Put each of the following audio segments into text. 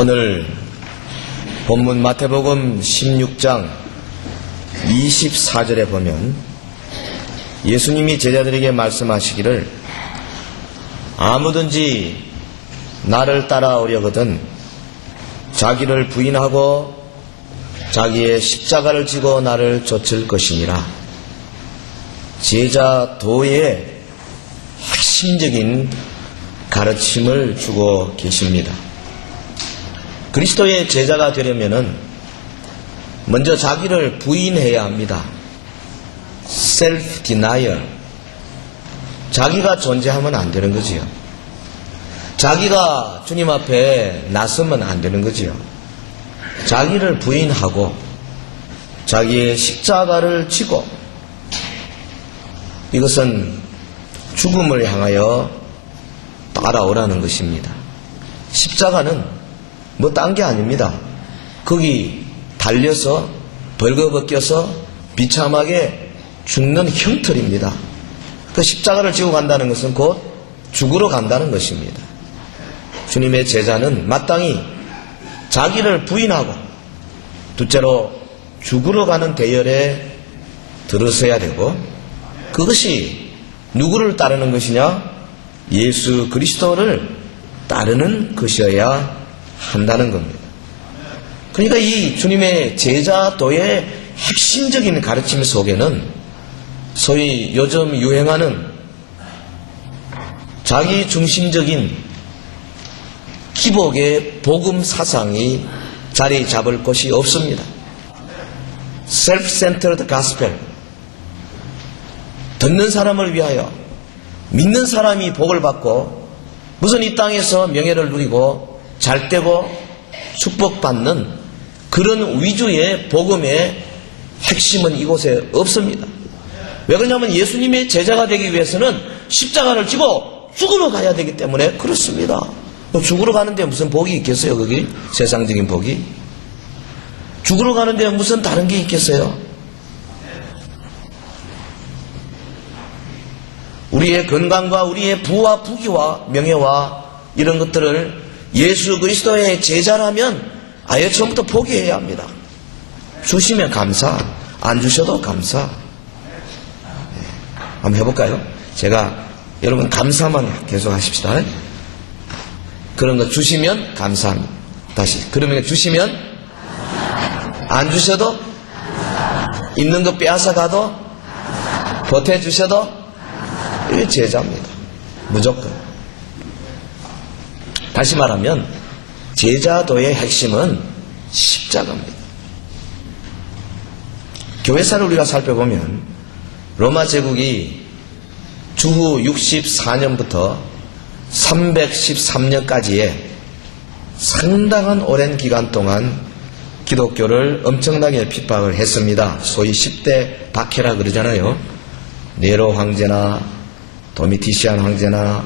오늘 본문 마태복음 16장 24절에 보면 예수님이 제자들에게 말씀하시기를 아무든지 나를 따라오려거든 자기를 부인하고 자기의 십자가를 지고 나를 좇을 것이니라. 제자도의 핵심적인 가르침을 주고 계십니다. 그리스도의 제자가 되려면은 먼저 자기를 부인해야 합니다. self denial. 자기가 존재하면 안 되는 거지요. 자기가 주님 앞에 나서면 안 되는 거지요. 자기를 부인하고 자기의 십자가를 지고, 이것은 죽음을 향하여 따라오라는 것입니다. 십자가는 뭐 딴 게 아닙니다. 거기 달려서 벌거벗겨서 비참하게 죽는 형틀입니다. 그 십자가를 지고 간다는 것은 곧 죽으러 간다는 것입니다. 주님의 제자는 마땅히 자기를 부인하고 둘째로 죽으러 가는 대열에 들어서야 되고, 그것이 누구를 따르는 것이냐? 예수 그리스도를 따르는 것이어야 한다는 겁니다. 그러니까 이 주님의 제자도의 핵심적인 가르침 속에는 소위 요즘 유행하는 자기 중심적인 기복의 복음 사상이 자리 잡을 곳이 없습니다. self-centered gospel. 듣는 사람을 위하여, 믿는 사람이 복을 받고 무슨 이 땅에서 명예를 누리고 잘되고 축복받는 그런 위주의 복음의 핵심은 이곳에 없습니다. 왜 그러냐면 예수님의 제자가 되기 위해서는 십자가를 지고 죽으러 가야 되기 때문에 그렇습니다. 죽으러 가는데 무슨 복이 있겠어요? 거기 세상적인 복이? 죽으러 가는데 무슨 다른 게 있겠어요? 우리의 건강과 우리의 부와 부귀와 명예와 이런 것들을 예수 그리스도의 제자라면 아예 처음부터 포기해야 합니다. 주시면 감사, 안 주셔도 감사. 한번 해볼까요? 제가 여러분 감사만 계속 하십시다. 그런 거 주시면 감사합니다. 다시. 그러면 주시면 안 주셔도, 있는 거 빼앗아 가도, 보태주셔도, 이게 제자입니다. 무조건. 다시 말하면 제자도의 핵심은 십자가입니다. 교회사를 우리가 살펴보면 로마 제국이 주후 64년부터 313년까지의 상당한 오랜 기간 동안 기독교를 엄청나게 핍박을 했습니다. 소위 10대 박해라 그러잖아요. 네로 황제나 도미티시안 황제나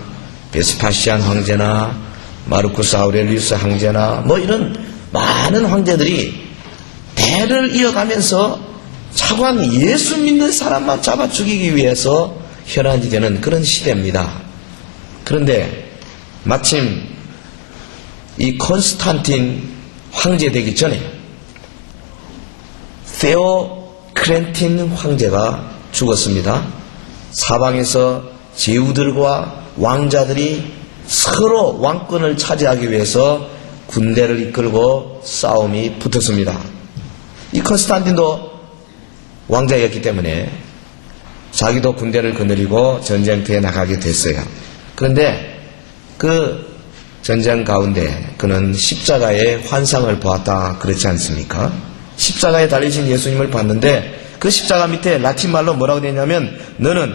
베스파시안 황제나 마르쿠스 아우렐리우스 황제나 뭐 이런 많은 황제들이 대를 이어가면서 차관 예수 믿는 사람만 잡아 죽이기 위해서 혈안이 되는 그런 시대입니다. 그런데 마침 이 콘스탄틴 황제 되기 전에 테오크렌틴 황제가 죽었습니다. 사방에서 제후들과 왕자들이 서로 왕권을 차지하기 위해서 군대를 이끌고 싸움이 붙었습니다. 이 콘스탄틴도 왕자였기 때문에 자기도 군대를 거느리고 전쟁터에 나가게 됐어요. 그런데 그 전쟁 가운데 그는 십자가의 환상을 보았다 그렇지 않습니까? 십자가에 달리신 예수님을 봤는데 그 십자가 밑에 라틴 말로 뭐라고 되어 있냐면 너는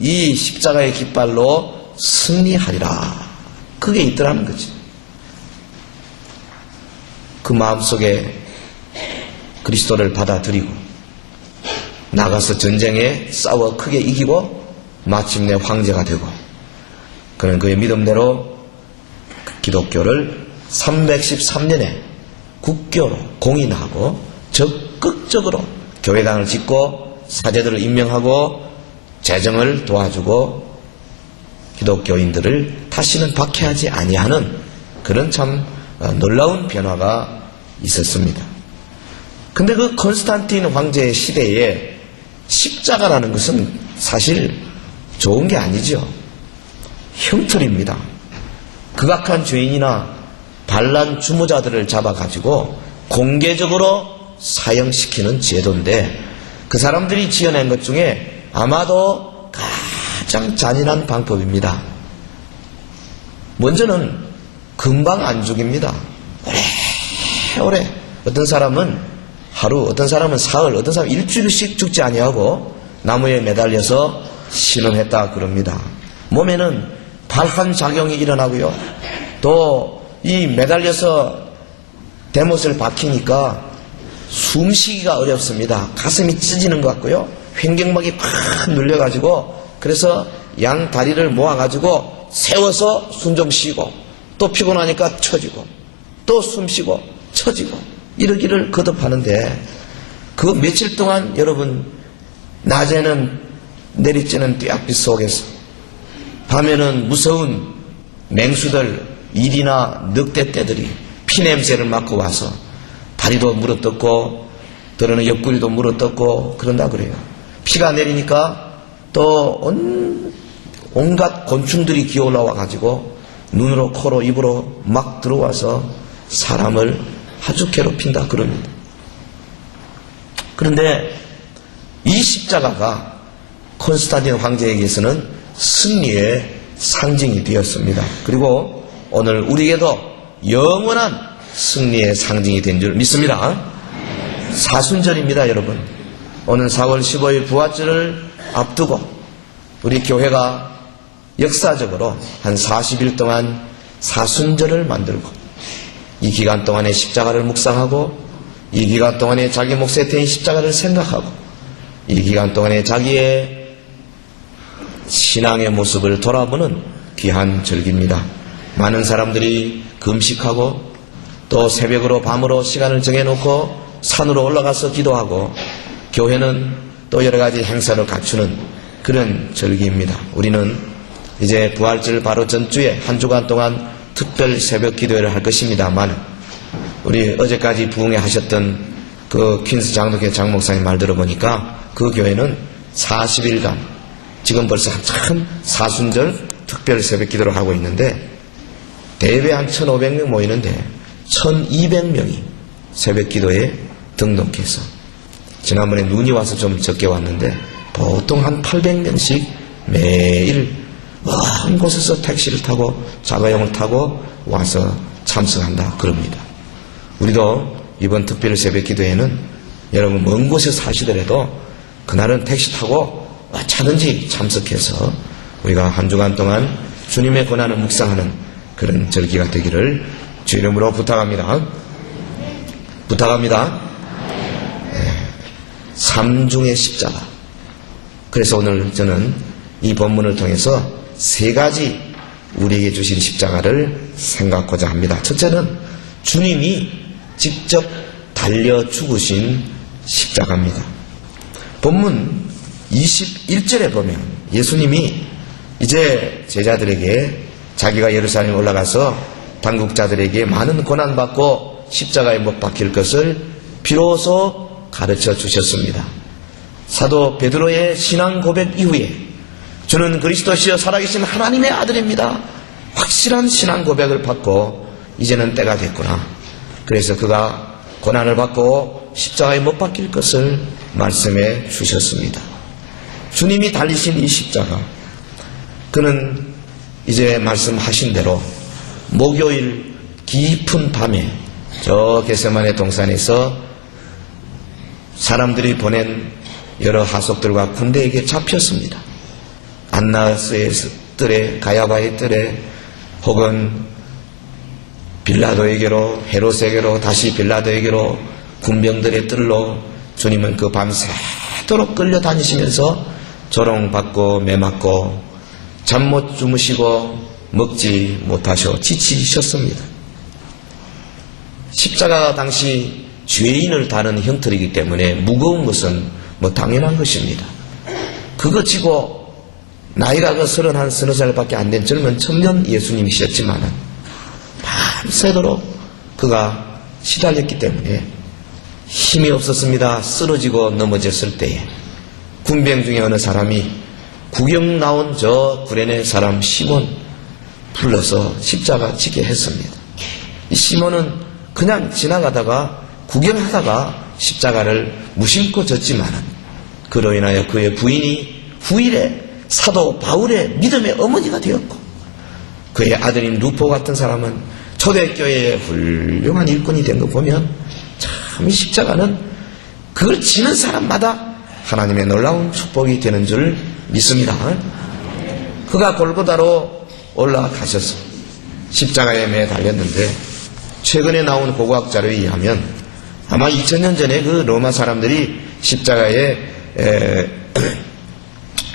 이 십자가의 깃발로 승리하리라. 그게 있더라는 거지. 그 마음속에 그리스도를 받아들이고 나가서 전쟁에 싸워 크게 이기고 마침내 황제가 되고, 그는 그의 믿음대로 기독교를 313년에 국교로 공인하고 적극적으로 교회당을 짓고 사제들을 임명하고 재정을 도와주고 기독교인들을 다시는 박해하지 아니하는 그런 참 놀라운 변화가 있었습니다. 근데 그 콘스탄틴 황제의 시대에 십자가라는 것은 사실 좋은 게 아니죠. 흉틀입니다. 극악한 죄인이나 반란 주모자들을 잡아가지고 공개적으로 사형시키는 제도인데 그 사람들이 지어낸 것 중에 아마도 가장 잔인한 방법입니다. 먼저는 금방 안 죽입니다. 오래오래. 어떤 사람은 하루, 어떤 사람은 사흘, 어떤 사람은 일주일씩 죽지 아니하고 나무에 매달려서 신음했다 그럽니다. 몸에는 발한 작용이 일어나고요. 또 이 매달려서 대못을 박히니까 숨쉬기가 어렵습니다. 가슴이 찢어지는 것 같고요. 횡격막이 팍 눌려가지고 그래서 양 다리를 모아가지고 세워서 숨 좀 쉬고 또 피곤하니까 처지고 또 숨쉬고 처지고 이러기를 거듭하는데 그 며칠 동안 여러분 낮에는 내리쬐는 뙤약빛 속에서 밤에는 무서운 맹수들 일이나 늑대떼들이 피냄새를 맡고 와서 다리도 물어뜯고 때로는 옆구리도 물어뜯고 그런다 그래요. 피가 내리니까 또 온갖 곤충들이 기어올라와 가지고 눈으로 코로 입으로 막 들어와서 사람을 아주 괴롭힌다 그럽니다. 그런데 이 십자가가 콘스탄틴 황제에게서는 승리의 상징이 되었습니다. 그리고 오늘 우리에게도 영원한 승리의 상징이 된 줄 믿습니다. 사순절입니다, 여러분. 오늘 4월 15일 부활절을 앞두고 우리 교회가 역사적으로 한 40일 동안 사순절을 만들고 이 기간 동안에 십자가를 묵상하고 이 기간 동안에 자기 몫에 대인 십자가를 생각하고 이 기간 동안에 자기의 신앙의 모습을 돌아보는 귀한 절기입니다. 많은 사람들이 금식하고 또 새벽으로 밤으로 시간을 정해놓고 산으로 올라가서 기도하고 교회는 또 여러 가지 행사를 갖추는 그런 절기입니다. 우리는 이제 부활절 바로 전주에 한 주간 동안 특별 새벽 기도회를 할 것입니다만 우리 어제까지 부흥회 하셨던 그 퀸스 장로교회 장목사님 말 들어보니까 그 교회는 40일간 지금 벌써 한참 사순절 특별 새벽 기도를 하고 있는데 대회 한 1,500명 모이는데 1,200명이 새벽 기도에 등록해서 지난번에 눈이 와서 좀 적게 왔는데 보통 한 800명씩 매일 먼 곳에서 택시를 타고 자가용을 타고 와서 참석한다 그럽니다. 우리도 이번 특별 새벽 기도에는 여러분 먼 곳에 사시더라도 그날은 택시 타고 차든지 참석해서 우리가 한 주간 동안 주님의 권한을 묵상하는 그런 절기가 되기를 주 이름으로 부탁합니다. 부탁합니다. 삼중의 십자가. 그래서 오늘 저는 이 본문을 통해서 세 가지 우리에게 주신 십자가를 생각하고자 합니다. 첫째는 주님이 직접 달려 죽으신 십자가입니다. 본문 21절에 보면 예수님이 이제 제자들에게 자기가 예루살렘에 올라가서 당국자들에게 많은 고난받고 십자가에 못 박힐 것을 비로소 가르쳐 주셨습니다. 사도 베드로의 신앙 고백 이후에 주는 그리스도시여 살아계신 하나님의 아들입니다. 확실한 신앙 고백을 받고 이제는 때가 됐구나. 그래서 그가 고난을 받고 십자가에 못 박힐 것을 말씀해 주셨습니다. 주님이 달리신 이 십자가, 그는 이제 말씀하신 대로 목요일 깊은 밤에 저 겟세마네 동산에서 사람들이 보낸 여러 하속들과 군대에게 잡혔습니다. 안나스의 뜰에, 가야바의 뜰에, 혹은 빌라도에게로, 헤롯에게로, 다시 빌라도에게로, 군병들의 뜰로 주님은 그 밤새도록 끌려다니시면서 조롱받고 매맞고 잠 못 주무시고 먹지 못하셔 지치셨습니다. 십자가가 당시 죄인을 다루는 형틀이기 때문에 무거운 것은 당연한 것입니다. 그거 지고 나이가 그 31, 30살밖에 안 된 젊은 청년 예수님이셨지만은 밤새도록 그가 시달렸기 때문에 힘이 없었습니다. 쓰러지고 넘어졌을 때에 군병 중에 어느 사람이 구경 나온 저 구레네 사람 시몬 불러서 십자가 지게 했습니다. 이 시몬은 그냥 지나가다가 구경하다가 십자가를 무심코 졌지만은 그로 인하여 그의 부인이 후일에 사도 바울의 믿음의 어머니가 되었고 그의 아들인 루포 같은 사람은 초대교회의 훌륭한 일꾼이 된 거 보면 참 십자가는 그걸 지는 사람마다 하나님의 놀라운 축복이 되는 줄 믿습니다. 그가 골고다로 올라가셔서 십자가에 매 달렸는데 최근에 나온 고고학 자료에 의하면 아마 2000년 전에 그 로마 사람들이 십자가에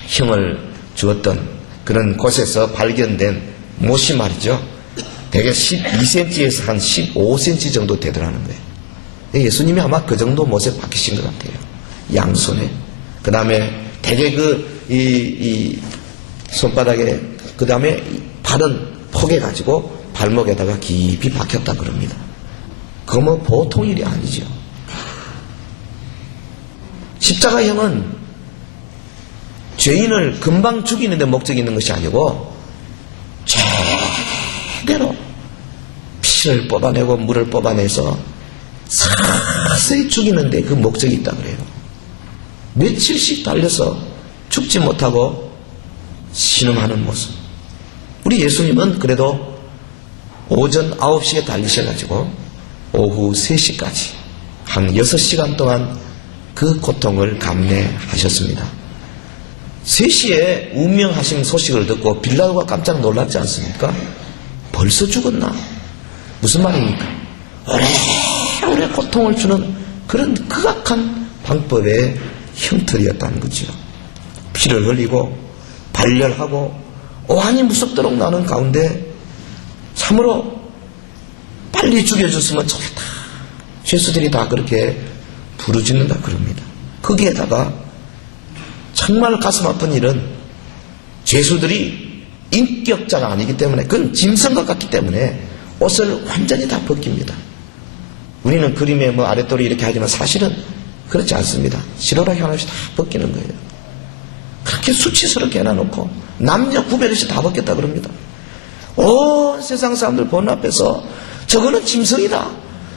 형을 주었던 그런 곳에서 발견된 못이 말이죠. 대개 12cm에서 한 15cm 정도 되더라는 거예요. 예수님이 아마 그 정도 못에 박히신 것 같아요. 양손에. 그 다음에 대개 이 손바닥에, 그 다음에 발은 포개가지고 발목에다가 깊이 박혔다 그럽니다. 그거 뭐 보통 일이 아니죠. 십자가형은 죄인을 금방 죽이는 데 목적이 있는 것이 아니고 제대로 피를 뽑아내고 물을 뽑아내서 서서히 죽이는데 그 목적이 있다 그래요. 며칠씩 달려서 죽지 못하고 신음하는 모습. 우리 예수님은 그래도 오전 9시에 달리셔가지고 오후 3시까지 한 6시간 동안 그 고통을 감내하셨습니다. 3시에 운명하신 소식을 듣고 빌라도가 깜짝 놀랐지 않습니까? 벌써 죽었나? 무슨 말입니까? 오래오래 고통을 주는 그런 극악한 방법의 형틀이었다는 거죠. 피를 흘리고 발열하고 오한이 무섭도록 나는 가운데 참으로 빨리 죽여줬으면 좋겠다. 죄수들이 다 그렇게 부르짖는다 그럽니다. 거기에다가 정말 가슴 아픈 일은 죄수들이 인격자가 아니기 때문에 그건 짐승과 같기 때문에 옷을 완전히 다 벗깁니다. 우리는 그림에 뭐 아랫도리 이렇게 하지만 사실은 그렇지 않습니다. 시로라기 하나씩 다 벗기는 거예요. 그렇게 수치스럽게 해놔놓고 남녀 구별 없이 다 벗겼다 그럽니다. 온 세상 사람들 보는 앞에서 저거는 짐승이다.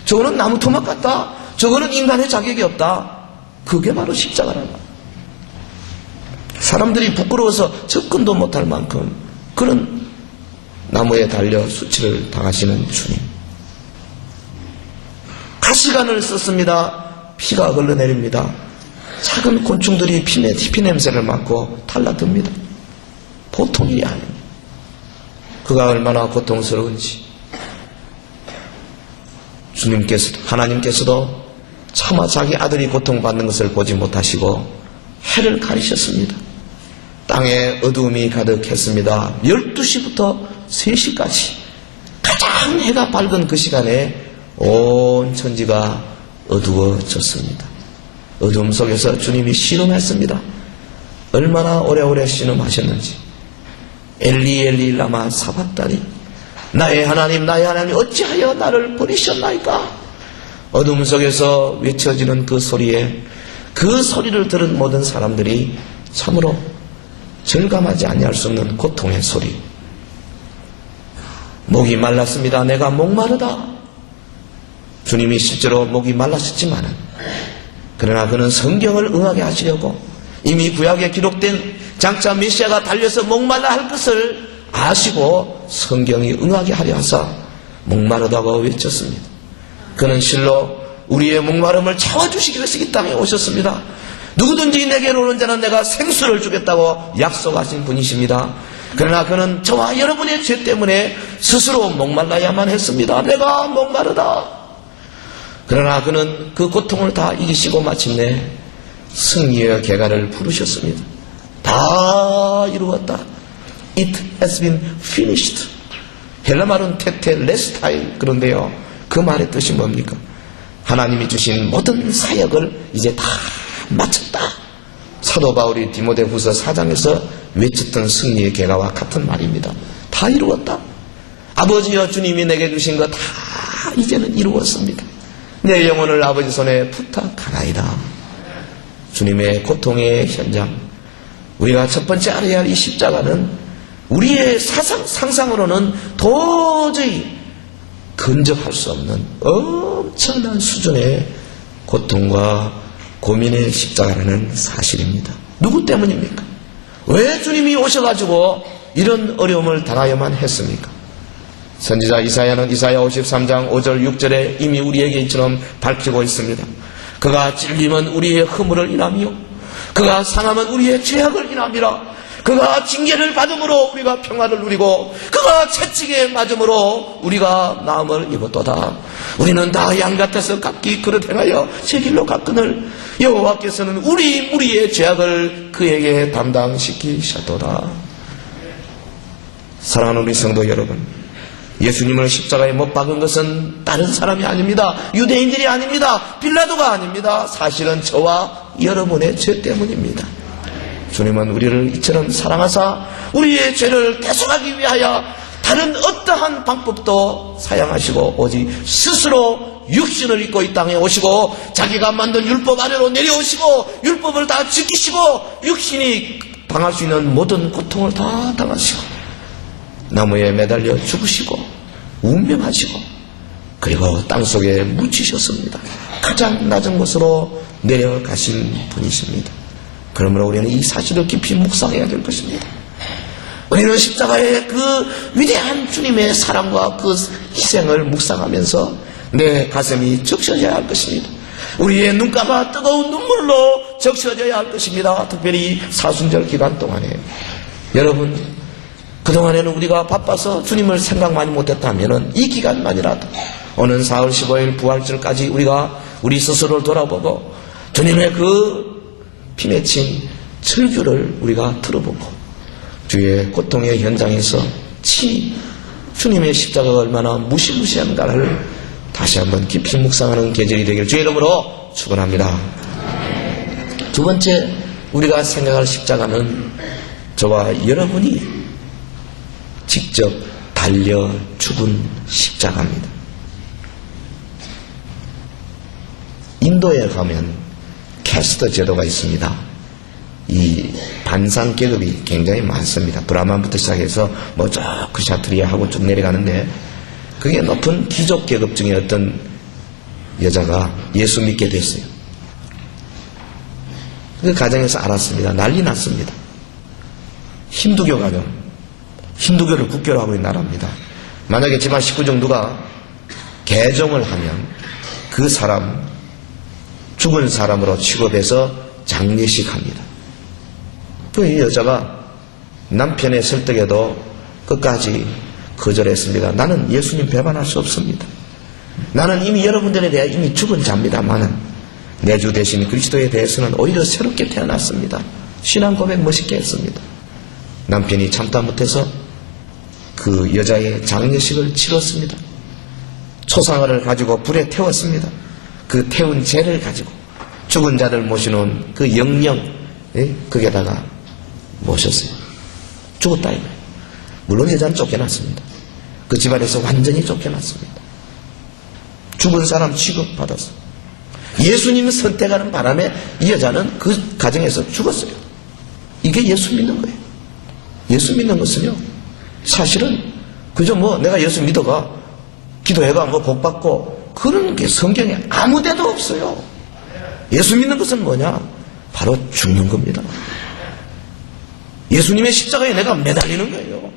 저거는 나무 토막 같다. 저거는 인간의 자격이 없다. 그게 바로 십자가라다. 사람들이 부끄러워서 접근도 못할 만큼 그런 나무에 달려 수치를 당하시는 주님. 가시관을 썼습니다. 피가 흘러내립니다. 작은 곤충들이 피 냄새를 맡고 달라듭니다. 보통 일이 아닙니다. 그가 얼마나 고통스러운지 하나님께서도 차마 자기 아들이 고통받는 것을 보지 못하시고 해를 가리셨습니다. 땅에 어두움이 가득했습니다. 12시부터 3시까지 가장 해가 밝은 그 시간에 온 천지가 어두워졌습니다. 어두움 속에서 주님이 신음했습니다. 얼마나 오래오래 신음하셨는지. 엘리 엘리 라마 사박다니 나의 하나님 어찌하여 나를 버리셨나이까. 어둠 속에서 외쳐지는 그 소리에 그 소리를 들은 모든 사람들이 참으로 절감하지 아니할 수 없는 고통의 소리. 목이 말랐습니다. 내가 목마르다. 주님이 실제로 목이 말라셨지만은 그러나 그는 성경을 응하게 하시려고 이미 구약에 기록된 장차 메시아가 달려서 목말라 할 것을 아시고 성경이 응하게 하려 하사 목마르다고 외쳤습니다. 그는 실로 우리의 목마름을 채워주시기 위해서 이 땅에 오셨습니다. 누구든지 내게로 오는 자는 내가 생수를 주겠다고 약속하신 분이십니다. 그러나 그는 저와 여러분의 죄 때문에 스스로 목말라야만 했습니다. 내가 목마르다. 그러나 그는 그 고통을 다 이기시고 마침내 승리의 계가를 부르셨습니다. 다 이루었다. It has been finished. 헬라 말은 테텔레스타이. 그런데요, 그 말의 뜻이 뭡니까? 하나님이 주신 모든 사역을 이제 다 마쳤다. 사도 바울이 디모데 후서 4장에서 외쳤던 승리의 계가와 같은 말입니다. 다 이루었다. 아버지여 주님이 내게 주신 거 다 이제는 이루었습니다. 내 영혼을 아버지 손에 부탁하나이다. 주님의 고통의 현장, 우리가 첫 번째 알아야 할 이 십자가는 우리의 상상으로는 도저히 근접할 수 없는 엄청난 수준의 고통과 고민의 십자가라는 사실입니다. 누구 때문입니까? 왜 주님이 오셔가지고 이런 어려움을 당하여만 했습니까? 선지자 이사야는 이사야 53장 5절 6절에 이미 우리에게 이처럼 밝히고 있습니다. 그가 찔림은 우리의 허물을 인하며 그가 상함은 우리의 죄악을 인함이라. 그가 징계를 받음으로 우리가 평화를 누리고 그가 채찍에 맞음으로 우리가 나음을 입었도다. 우리는 다 양 같아서 각기 그릇 행하여 제 길로 갔거늘 여호와께서는 우리 무리의 죄악을 그에게 담당시키셨도다. 사랑하는 우리 성도 여러분, 예수님을 십자가에 못 박은 것은 다른 사람이 아닙니다. 유대인들이 아닙니다. 빌라도가 아닙니다. 사실은 저와 여러분의 죄 때문입니다. 주님은 우리를 이처럼 사랑하사 우리의 죄를 대속하기 위하여 다른 어떠한 방법도 사용하시고 오직 스스로 육신을 입고 이 땅에 오시고 자기가 만든 율법 아래로 내려오시고 율법을 다 지키시고 육신이 당할 수 있는 모든 고통을 다 당하시고 나무에 매달려 죽으시고 운명하시고 그리고 땅속에 묻히셨습니다. 가장 낮은 곳으로 내려가신 분이십니다. 그러므로 우리는 이 사실을 깊이 묵상해야 될 것입니다. 우리는 십자가의 그 위대한 주님의 사랑과 그 희생을 묵상하면서 내 가슴이 적셔져야 할 것입니다. 우리의 눈가가 뜨거운 눈물로 적셔져야 할 것입니다. 특별히 사순절 기간 동안에. 여러분, 그동안에는 우리가 바빠서 주님을 생각 많이 못했다면 이 기간만이라도 오는 4월 15일 부활절까지 우리가 우리 스스로를 돌아보고 주님의 그 피 맺힌 철규를 우리가 들어보고 주의 고통의 현장에서 주님의 십자가가 얼마나 무시무시한가를 다시 한번 깊이 묵상하는 계절이 되길 주의 이름으로 축원합니다. 두 번째 우리가 생각할 십자가는 저와 여러분이 직접 달려 죽은 십자가입니다. 인도에 가면 캐스터 제도가 있습니다. 이 반상 계급이 굉장히 많습니다. 브라만부터 시작해서 뭐 쭉 크샤트리아하고 쭉 내려가는데 그게 높은 귀족 계급 중에 어떤 여자가 예수 믿게 됐어요. 그 가정에서 알았습니다. 난리 났습니다. 힌두교 가정, 힌두교를 국교로 하고 있는 나라입니다. 만약에 집안 식구 중 누가 개종을 하면 그 사람 죽은 사람으로 취급해서 장례식 합니다. 이 여자가 남편의 설득에도 끝까지 거절했습니다. 나는 예수님 배반할 수 없습니다. 나는 이미 여러분들에 대해 이미 죽은 자입니다만은 내 주 대신 그리스도에 대해서는 오히려 새롭게 태어났습니다. 신앙 고백 멋있게 했습니다. 남편이 참다 못해서 그 여자의 장례식을 치렀습니다. 초상화를 가지고 불에 태웠습니다. 그 태운 재를 가지고 죽은 자를 모시는 그 영령 거기에다가 모셨어요. 죽었다 이거예요. 물론 여자는 쫓겨났습니다. 그 집안에서 완전히 쫓겨났습니다. 죽은 사람 취급받았어요. 예수님을 선택하는 바람에 이 여자는 그 가정에서 죽었어요. 이게 예수 믿는 거예요. 예수 믿는 것은요, 사실은 그저 뭐 내가 예수 믿어가 기도해가 뭐 복받고 그런 게 성경에 아무 데도 없어요. 예수 믿는 것은 뭐냐? 바로 죽는 겁니다. 예수님의 십자가에 내가 매달리는 거예요.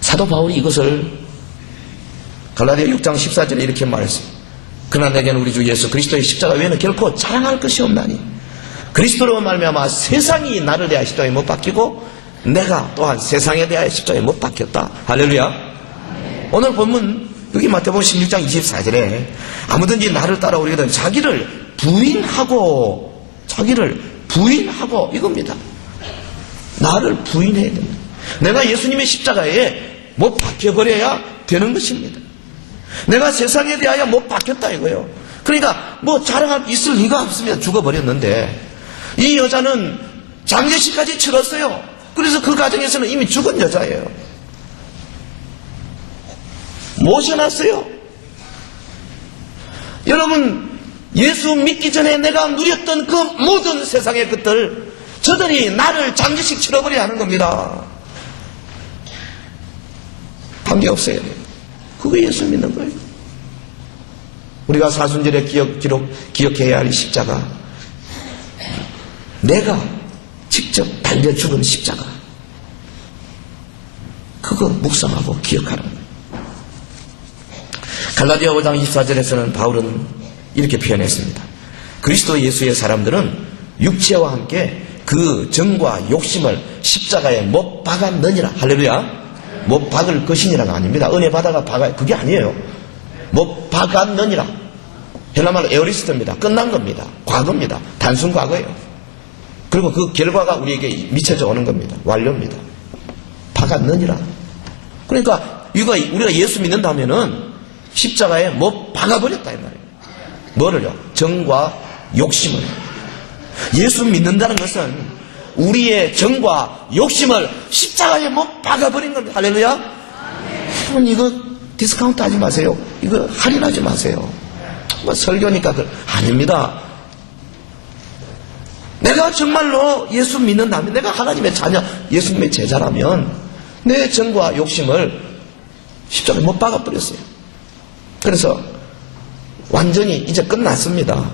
사도 바울이 이것을 갈라디아 6장 14절에 이렇게 말했어요. 그러나 내게는 우리 주 예수 그리스도의 십자가 외에는 결코 자랑할 것이 없나니 그리스도로 말미암아 세상이 나를 대하여 십자가에 못 박히고 내가 또한 세상에 대하여 십자가에 못 박혔다. 할렐루야. 오늘 본문 여기 마태복음 16장 24절에 아무든지 나를 따라오려거든 자기를 부인하고 이겁니다. 나를 부인해야 됩니다. 내가 예수님의 십자가에 못 박혀버려야 되는 것입니다. 내가 세상에 대하여 못 박혔다 이거예요. 그러니까 뭐 자랑할 있을 리가 없습니다. 죽어버렸는데 이 여자는 장례식까지 치렀어요. 그래서 그 가정에서는 이미 죽은 여자예요. 모셔놨어요. 여러분, 예수 믿기 전에 내가 누렸던 그 모든 세상의 것들, 저들이 나를 장기식 치러버려야 하는 겁니다. 관계없어요. 그거 예수 믿는 거예요. 우리가 사순절에 기억해야 할 십자가, 내가 직접 달려 죽은 십자가, 그거 묵상하고 기억하는 거예요. 갈라디아 5장 24절에서는 바울은 이렇게 표현했습니다. 그리스도 예수의 사람들은 육체와 함께 그 정과 욕심을 십자가에 못 박았느니라. 할렐루야. 못 박을 것이니라가 아닙니다. 은혜 받아가 박아, 그게 아니에요. 못 박았느니라. 헬라말로 에어리스트입니다. 끝난 겁니다. 과거입니다. 단순 과거예요. 그리고 그 결과가 우리에게 미쳐져 오는 겁니다. 완료입니다. 박았느니라. 그러니까 우리가 예수 믿는다면은 십자가에 못 박아버렸다 이 말이에요. 뭐를요? 정과 욕심을. 예수 믿는다는 것은 우리의 정과 욕심을 십자가에 못 박아버린 겁니다. 할렐루야. 여러분, 이거 디스카운트 하지 마세요. 이거 할인하지 마세요. 뭐 설교니까 아닙니다. 내가 정말로 예수 믿는다면, 내가 하나님의 자녀, 예수님의 제자라면 내 정과 욕심을 십자가에 못 박아버렸어요. 그래서 완전히 이제 끝났습니다.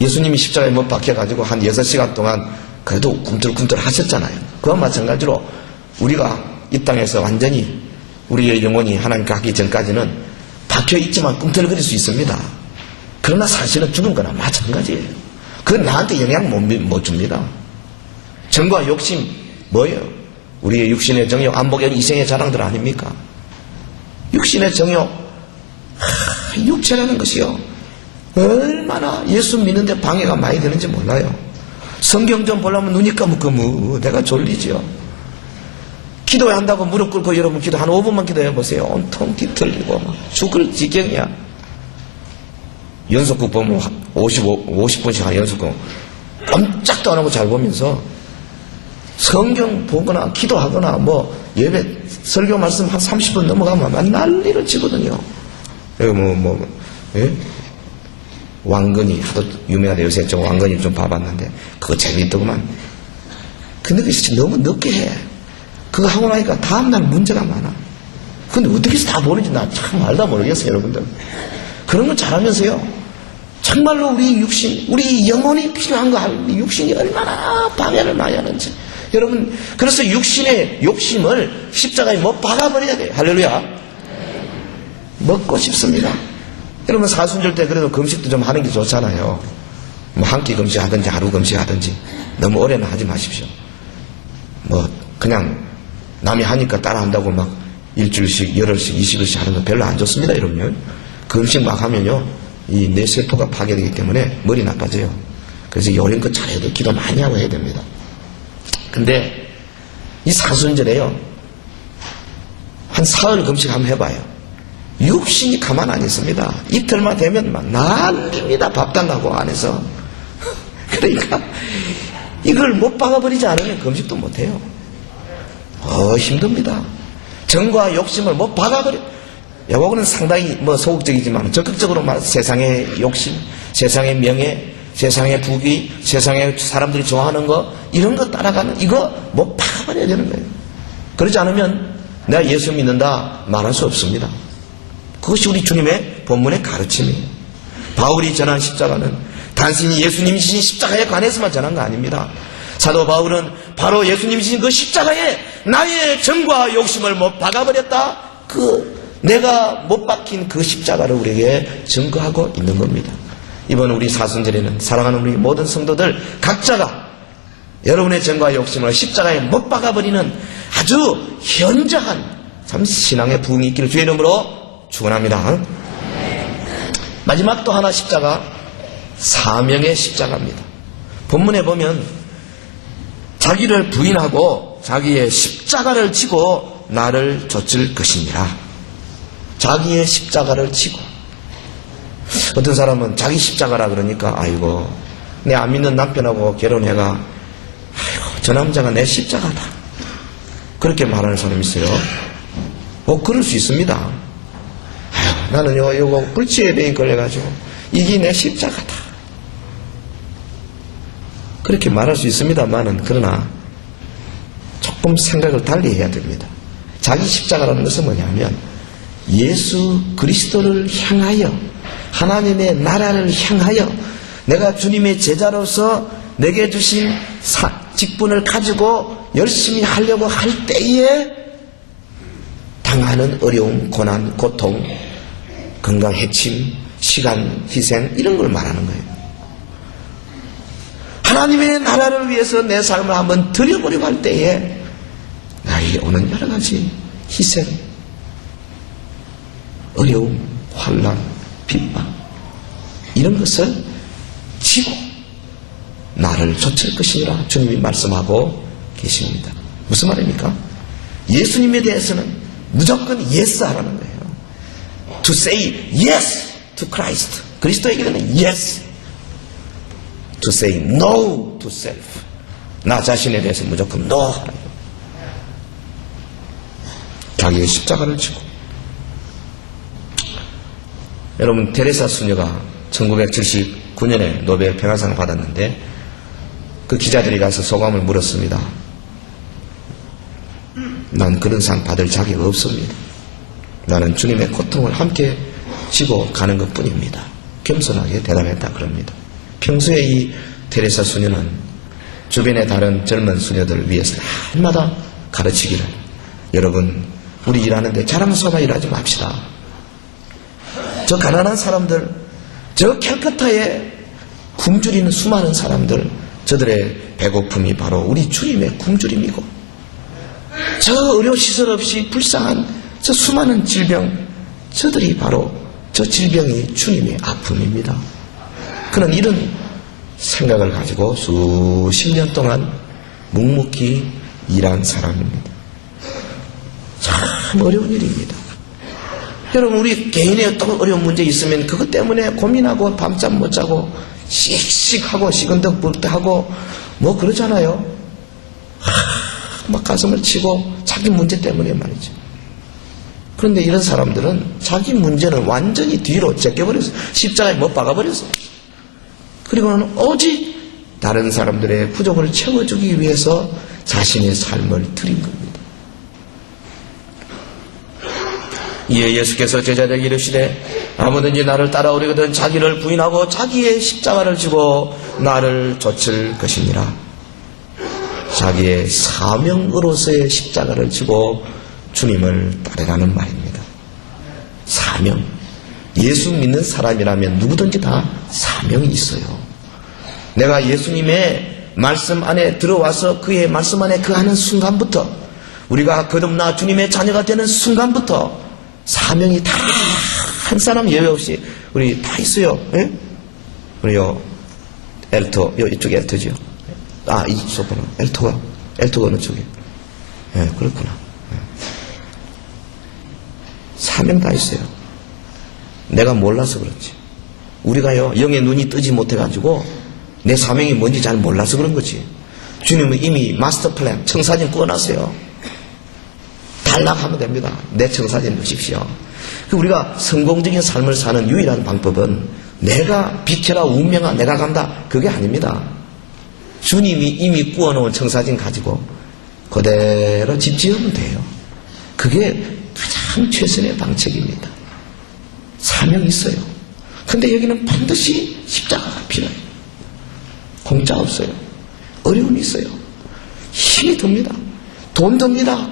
예수님이 십자가에 못 박혀가지고 한 6시간 동안 그래도 꿈틀꿈틀 하셨잖아요. 그와 마찬가지로 우리가 이 땅에서 완전히 우리의 영혼이 하나님 가기 전까지는 박혀있지만 꿈틀거릴 수 있습니다. 그러나 사실은 죽은 거나 마찬가지예요. 그건 나한테 영향 못 줍니다. 정과 욕심 뭐예요? 우리의 육신의 정욕, 안목의 이생의 자랑들 아닙니까? 육신의 정욕, 육체라는 것이요, 얼마나 예수 믿는데 방해가 많이 되는지 몰라요. 성경 좀 보려면 눈이 까뭇까뭇, 내가 졸리지요. 기도해야 한다고 무릎 꿇고 여러분 기도 한 5분만 기도해 보세요. 온통 뒤틀리고 막 죽을 지경이야. 연속극 보면 50분씩 한 연속극 깜짝도 안 하고 잘 보면서 성경 보거나 기도하거나 뭐 예배 설교 말씀 한 30분 넘어가면 난리를 치거든요. 여기 예? 왕건이 하도 유명하다. 요새 좀 왕건이 좀 봐봤는데 그거 재밌더구만. 근데 그게 너무 늦게 해. 그거 하고 나니까 다음날 문제가 많아. 근데 어떻게 해서 다 보는지 나 참 알다 모르겠어요, 여러분들. 그런 걸 잘하면서요, 정말로 우리 육신, 우리 영혼이 필요한 거 알고, 육신이 얼마나 방해를 많이 하는지. 여러분, 그래서 육신의 욕심을 십자가에 못 박아버려야 돼요. 할렐루야. 먹고 싶습니다. 여러분, 사순절 때 그래도 금식도 좀 하는 게 좋잖아요. 뭐 한 끼 금식하든지 하루 금식하든지 너무 오래는 하지 마십시오. 뭐 그냥 남이 하니까 따라한다고 막 일주일씩, 열흘씩, 20일씩 하는 건 별로 안 좋습니다, 여러분요. 금식 막 하면요, 이 뇌 세포가 파괴되기 때문에 머리 나빠져요. 그래서 요령껏 잘해도 기도 많이 하고 해야 됩니다. 근데 이 사순절에요, 한 사흘 금식 한번 해봐요. 육신이 가만 안 있습니다. 이틀만 되면 막 난립니다. 밥 달라고 안에서. 그러니까 이걸 못 박아버리지 않으면 금식도 못해요. 힘듭니다. 정과 욕심을 못 박아버려. 여보는 상당히 소극적이지만 적극적으로 세상의 욕심, 세상의 명예, 세상의 부귀, 세상의 사람들이 좋아하는 거, 이런 거 따라가는, 이거 못 박아버려야 되는 거예요. 그러지 않으면 내가 예수 믿는다 말할 수 없습니다. 그것이 우리 주님의 본문의 가르침이에요. 바울이 전한 십자가는 단순히 예수님이 지신 십자가에 관해서만 전한 거 아닙니다. 사도 바울은 바로 예수님이 지신 그 십자가에 나의 정과 욕심을 못 박아버렸다, 내가 못 박힌 그 십자가를 우리에게 증거하고 있는 겁니다. 이번 우리 사순절에는 사랑하는 우리 모든 성도들 각자가 여러분의 정과 욕심을 십자가에 못 박아버리는 아주 현저한 참 신앙의 부흥이 있기를 주의 이름으로 축원합니다. 마지막 또 하나 십자가, 사명의 십자가입니다. 본문에 보면 자기를 부인하고 자기의 십자가를 지고 나를 좇을 것이니라. 자기의 십자가를 지고. 어떤 사람은 자기 십자가라 그러니까 아이고 내 안 믿는 남편하고 결혼해가 아이고 저 남자가 내 십자가다, 그렇게 말하는 사람이 있어요. 그럴 수 있습니다. 나는요, 요거 불치예배인 걸려가지고, 이게 내 십자가다. 그렇게 말할 수 있습니다만은, 그러나, 조금 생각을 달리 해야 됩니다. 자기 십자가라는 것은 뭐냐면, 예수 그리스도를 향하여, 하나님의 나라를 향하여, 내가 주님의 제자로서 내게 주신 직분을 가지고 열심히 하려고 할 때에 당하는 어려움, 고난, 고통, 건강 해침, 시간 희생 이런 걸 말하는 거예요. 하나님의 나라를 위해서 내 삶을 한번 드려보려고 할 때에 나에게 오는 여러 가지 희생, 어려움, 환난, 핍박 이런 것을 지고 나를 좇을 것이니라 주님이 말씀하고 계십니다. 무슨 말입니까? 예수님에 대해서는 무조건 yes 하라는 거예요. To say yes to Christ. 그리스도에게는 yes. To say no to self. 나 자신에 대해서 무조건 no 하라는 거예요. 자기의 십자가를 지고. 여러분, 테레사 수녀가 1979년에 노벨 평화상을 받았는데 그 기자들이 가서 소감을 물었습니다. 난 그런 상 받을 자격 없습니다. 나는 주님의 고통을 함께 지고 가는 것 뿐입니다. 겸손하게 대답했다 그럽니다. 평소에 이 테레사 수녀는 주변의 다른 젊은 수녀들을 위해서 날마다 가르치기를, 여러분 우리 일하는데 자랑 삼아 일하지 맙시다. 저 가난한 사람들, 저 캘커타에 굶주리는 수많은 사람들, 저들의 배고픔이 바로 우리 주님의 굶주림이고, 저 의료시설 없이 불쌍한 저 수많은 질병, 저들이 바로 저 질병이 주님의 아픔입니다. 그는 이런 생각을 가지고 수십 년 동안 묵묵히 일한 사람입니다. 참 어려운 일입니다. 여러분, 우리 개인의 어떤 어려운 문제 있으면 그것 때문에 고민하고 밤잠 못 자고 씩씩하고 시근덕부덕하고 뭐 그러잖아요. 막 가슴을 치고 자기 문제 때문에 말이죠. 그런데 이런 사람들은 자기 문제는 완전히 뒤로 제껴버렸어요. 십자가에 못 박아버렸어요. 그리고는 오직 다른 사람들의 부족을 채워주기 위해서 자신의 삶을 드린 겁니다. 이에 예수께서 제자들에게 이르시되 아무든지 나를 따라오려거든 자기를 부인하고 자기의 십자가를 지고 나를 좇을 것이니라. 자기의 사명으로서의 십자가를 지고 주님을 따르라는 말입니다. 사명. 예수 믿는 사람이라면 누구든지 다 사명이 있어요. 내가 예수님의 말씀 안에 들어와서 그의 말씀 안에 거하는 순간부터, 우리가 거듭나 주님의 자녀가 되는 순간부터 사명이 다 한 사람 예외 없이 우리 다 있어요. 예? 우리요 엘토, 이쪽에 엘토지요. 아, 이쪽은 엘토가 어느 쪽에? 예, 그렇구나. 예. 사명 다 있어요. 내가 몰라서 그렇지. 우리가요 영의 눈이 뜨지 못해가지고 내 사명이 뭔지 잘 몰라서 그런 거지. 주님은 이미 마스터 플랜, 청사진 꾸어놨어요. 탈락하면 됩니다. 내 청사진 보십시오. 우리가 성공적인 삶을 사는 유일한 방법은 내가 비켜라 운명아 내가 간다 그게 아닙니다. 주님이 이미 꾸어놓은 청사진 가지고 그대로 집 지으면 돼요. 그게 가장 최선의 방책입니다. 사명이 있어요. 근데 여기는 반드시 십자가가 필요해요. 공짜 없어요. 어려움이 있어요. 힘이 듭니다. 돈 듭니다.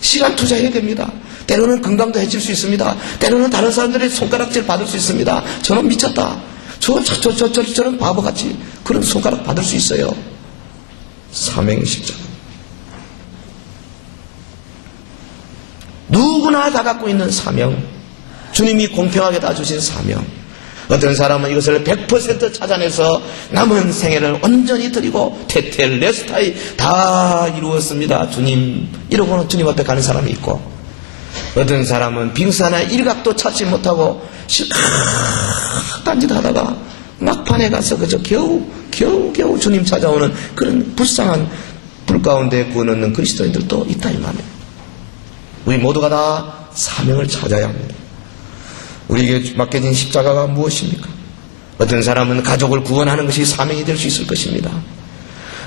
시간 투자해야 됩니다. 때로는 건강도 해칠 수 있습니다. 때로는 다른 사람들의 손가락질 받을 수 있습니다. 저는 미쳤다. 저런 바보같이 그런 손가락 받을 수 있어요. 사명의 십자가. 누구나 다 갖고 있는 사명. 주님이 공평하게 다 주신 사명. 어떤 사람은 이것을 100% 찾아내서 남은 생애를 온전히 드리고 테텔레스타이 다 이루었습니다. 주님. 이러고는 주님 앞에 가는 사람이 있고, 어떤 사람은 빙산의 일각도 찾지 못하고 실컷 딴짓하다가 막판에 가서 그저 겨우 주님 찾아오는 그런 불쌍한 불 가운데 구워넣는 그리스도인들도 있다 이 말이에요. 우리 모두가 다 사명을 찾아야 합니다. 우리에게 맡겨진 십자가가 무엇입니까? 어떤 사람은 가족을 구원하는 것이 사명이 될 수 있을 것입니다.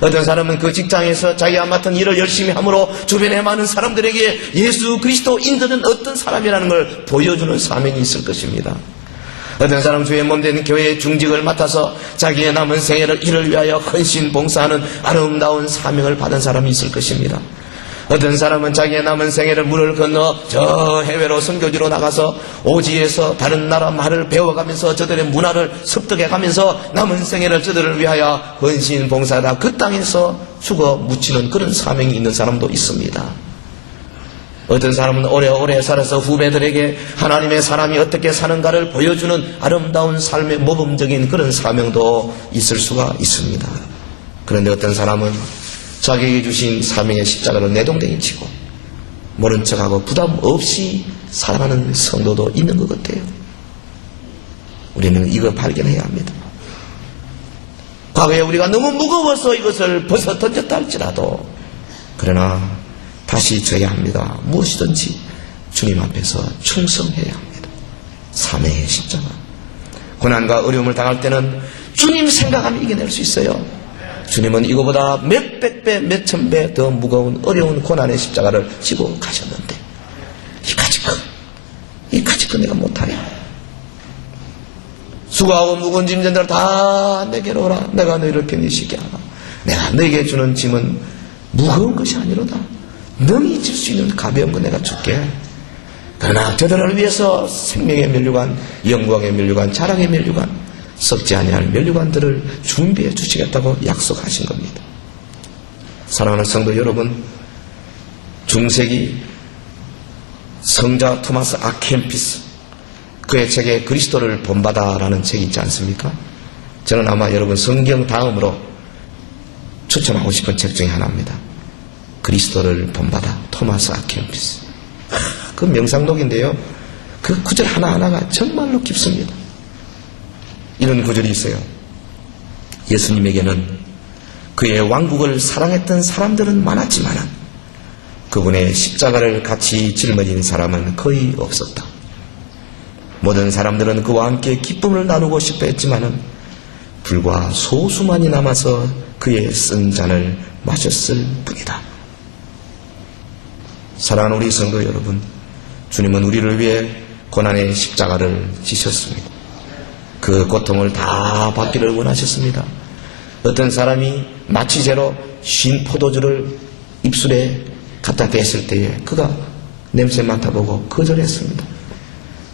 어떤 사람은 그 직장에서 자기가 맡은 일을 열심히 함으로 주변에 많은 사람들에게 예수 그리스도인들은 어떤 사람이라는 걸 보여주는 사명이 있을 것입니다. 어떤 사람은 주의 몸된 교회의 중직을 맡아서 자기의 남은 생애를 이를 위하여 헌신 봉사하는 아름다운 사명을 받은 사람이 있을 것입니다. 어떤 사람은 자기의 남은 생애를 물을 건너 저 해외로 선교지로 나가서 오지에서 다른 나라 말을 배워가면서 저들의 문화를 습득해가면서 남은 생애를 저들을 위하여 헌신 봉사하다 그 땅에서 죽어 묻히는 그런 사명이 있는 사람도 있습니다. 어떤 사람은 오래오래 살아서 후배들에게 하나님의 사람이 어떻게 사는가를 보여주는 아름다운 삶의 모범적인 그런 사명도 있을 수가 있습니다. 그런데 어떤 사람은 자기에게 주신 사명의 십자가를 내동댕이 치고 모른 척하고 부담 없이 살아가는 성도도 있는 것 같아요. 우리는 이거 발견해야 합니다. 과거에 우리가 너무 무거워서 이것을 벗어 던졌다 할지라도 그러나 다시 져야 합니다. 무엇이든지 주님 앞에서 충성해야 합니다. 사명의 십자가. 고난과 어려움을 당할 때는 주님 생각하면 이겨낼 수 있어요. 주님은 이거보다 몇백 배, 몇천 배 더 무거운 어려운 고난의 십자가를 지고 가셨는데 이까짓 거 내가 못하냐. 수고하고 무거운 짐진들 다 내게로 오라. 내가 너희를 편히 쉬게 하라. 내가 너에게 주는 짐은 무거운 것이 아니로다. 능히 질 수 있는 가벼운 거 내가 줄게. 그러나 저들을 위해서 생명의 면류관, 영광의 면류관, 자랑의 면류관, 썩지 아니할 면류관들을 준비해 주시겠다고 약속하신 겁니다. 사랑하는 성도 여러분, 중세기 성자 토마스 아켐피스 그의 책에 그리스도를 본받아라는 책이 있지 않습니까? 저는 아마 여러분 성경 다음으로 추천하고 싶은 책 중에 하나입니다. 그리스도를 본받아, 토마스 아켐피스. 그 명상록인데요, 그 구절 하나하나가 정말로 깊습니다. 이런 구절이 있어요. 예수님에게는 그의 왕국을 사랑했던 사람들은 많았지만 그분의 십자가를 같이 짊어진 사람은 거의 없었다. 모든 사람들은 그와 함께 기쁨을 나누고 싶어 했지만 불과 소수만이 남아서 그의 쓴 잔을 마셨을 뿐이다. 사랑하는 우리 성도 여러분, 주님은 우리를 위해 고난의 십자가를 지셨습니다. 그 고통을 다 받기를 원하셨습니다. 어떤 사람이 마취제로 쉰 포도주를 입술에 갖다 댔을 때에 그가 냄새 맡아보고 거절했습니다.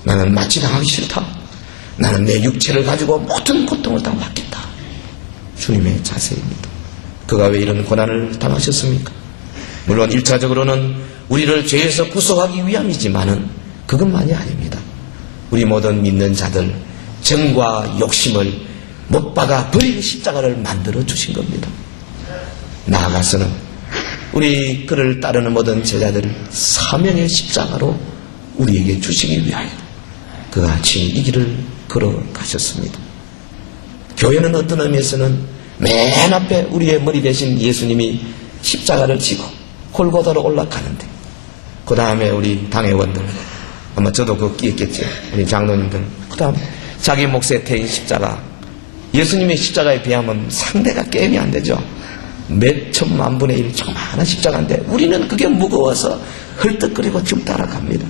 나는 마취당하기 싫다. 나는 내 육체를 가지고 모든 고통을 다 받겠다. 주님의 자세입니다. 그가 왜 이런 고난을 당하셨습니까? 물론 1차적으로는 우리를 죄에서 구속하기 위함이지만은 그것만이 아닙니다. 우리 모든 믿는 자들 정과 욕심을 못 박아 버릴 십자가를 만들어 주신 겁니다. 나아가서는 우리 그를 따르는 모든 제자들을 사명의 십자가로 우리에게 주시기 위하여 그가 친히 이 길을 걸어가셨습니다. 교회는 어떤 의미에서는 맨 앞에 우리의 머리 대신 예수님이 십자가를 지고 골고다로 올라가는데 그 다음에 우리 당회원들, 아마 저도 그거 끼었겠죠. 우리 장로님들, 그 다음 자기 몫에 태인 십자가, 예수님의 십자가에 비하면 상대가 게임이 안 되죠. 몇 천만 분의 1 조그마한 십자가인데 우리는 그게 무거워서 헐떡거리고 쭉 따라갑니다.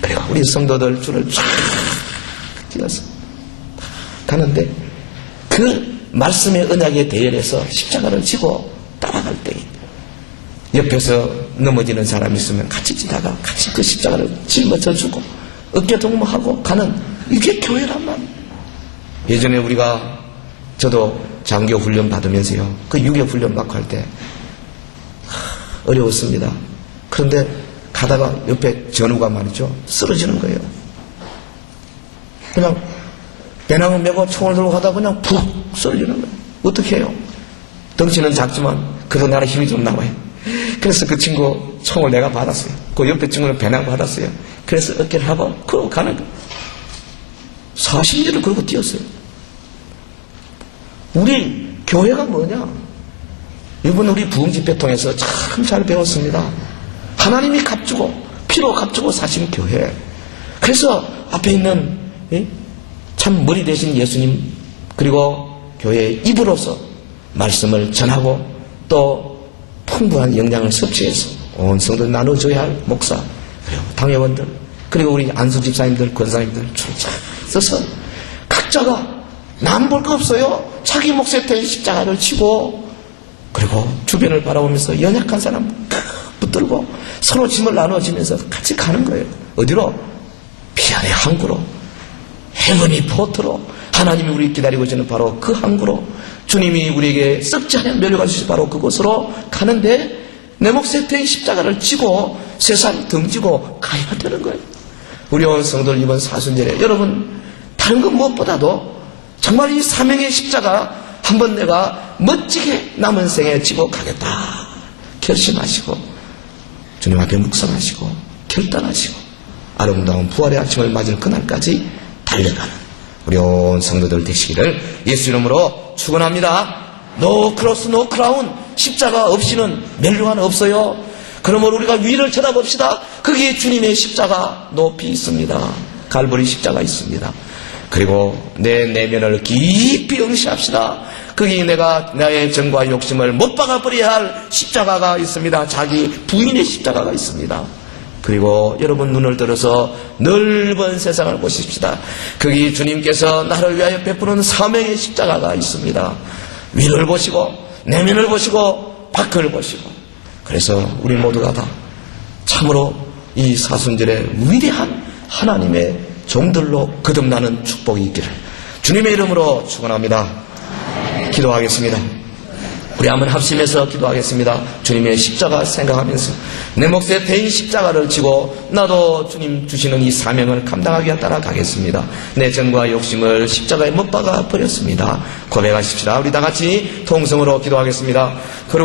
그리고 우리 성도들 줄을 쫙 끼어서 가는데 그 말씀의 언약에 대열해서 십자가를 지고 따라갈 때 옆에서 넘어지는 사람이 있으면 같이 지다가 같이 그 십자가를 짊어져주고 어깨 동무하고 가는, 이게 교회란 말이에요. 예전에 우리가, 저도 장교 훈련 받으면서요, 그 유교 훈련 받고 할 때 어려웠습니다. 그런데 가다가 옆에 전우가 말이죠, 쓰러지는 거예요. 그냥 배낭을 메고 총을 들고 가다가 그냥 푹 쓰러지는 거예요. 어떻게 해요? 덩치는 작지만 그래도 나는 힘이 좀 나와요. 그래서 그 친구 총을 내가 받았어요. 그 옆에 친구는 배낭 받았어요. 그래서 어깨를 하고 그러고 가는 거예요. 40년을 그러고 뛰었어요. 우리 교회가 뭐냐? 이번 우리 부흥집회 통해서 참 잘 배웠습니다. 하나님이 값주고 피로 값주고 사신 교회. 그래서 앞에 있는 참 머리 대신 예수님, 그리고 교회의 입으로서 말씀을 전하고 또 풍부한 영양을 섭취해서 온 성도 나눠줘야 할 목사, 그리고 당회원들, 그리고 우리 안수 집사님들, 권사님들 줄쫙 서서 각자가 남 볼 거 없어요. 자기 몫에 대한 십자가를 치고, 그리고 주변을 바라보면서 연약한 사람 붙들고 서로 짐을 나눠지면서 같이 가는 거예요. 어디로? 피안의 항구로, 헤븐이 포트로, 하나님이 우리 기다리고 계시는 바로 그 항구로, 주님이 우리에게 썩지 않은 멸류관 주신 바로 그곳으로 가는데 내 몫에 대한 십자가를 지고 세상 등지고 가야 되는 거예요. 우리 온 성도들 이번 사순절에 여러분 다른 것 무엇보다도 정말 이 사명의 십자가 한번 내가 멋지게 남은 생에 지고 가겠다 결심하시고 주님 앞에 묵상하시고 결단하시고 아름다운 부활의 아침을 맞을 그날까지 달려가는 우리 온 성도들 되시기를 예수 이름으로 축원합니다. 노 크로스 노 크라운, 십자가 없이는 멸류관 없어요. 그러므로 우리가 위를 쳐다봅시다. 거기에 주님의 십자가 높이 있습니다. 갈보리 십자가 있습니다. 그리고 내 내면을 깊이 응시합시다. 거기 내가 나의 정과 욕심을 못 박아버려야 할 십자가가 있습니다. 자기 부인의 십자가가 있습니다. 그리고 여러분 눈을 들어서 넓은 세상을 보십시다. 거기 주님께서 나를 위하여 베푸는 사명의 십자가가 있습니다. 위를 보시고 내면을 보시고 밖을 보시고, 그래서 우리 모두가 다 참으로 이 사순절에 위대한 하나님의 종들로 거듭나는 축복이 있기를 주님의 이름으로 축원합니다. 기도하겠습니다. 우리 한번 합심해서 기도하겠습니다. 주님의 십자가 생각하면서 내 몫에 대인 십자가를 지고 나도 주님 주시는 이 사명을 감당하기 따라가겠습니다. 내 정과 욕심을 십자가에 못 박아 버렸습니다. 고백하십시다. 우리 다 같이 통성으로 기도하겠습니다. 그리고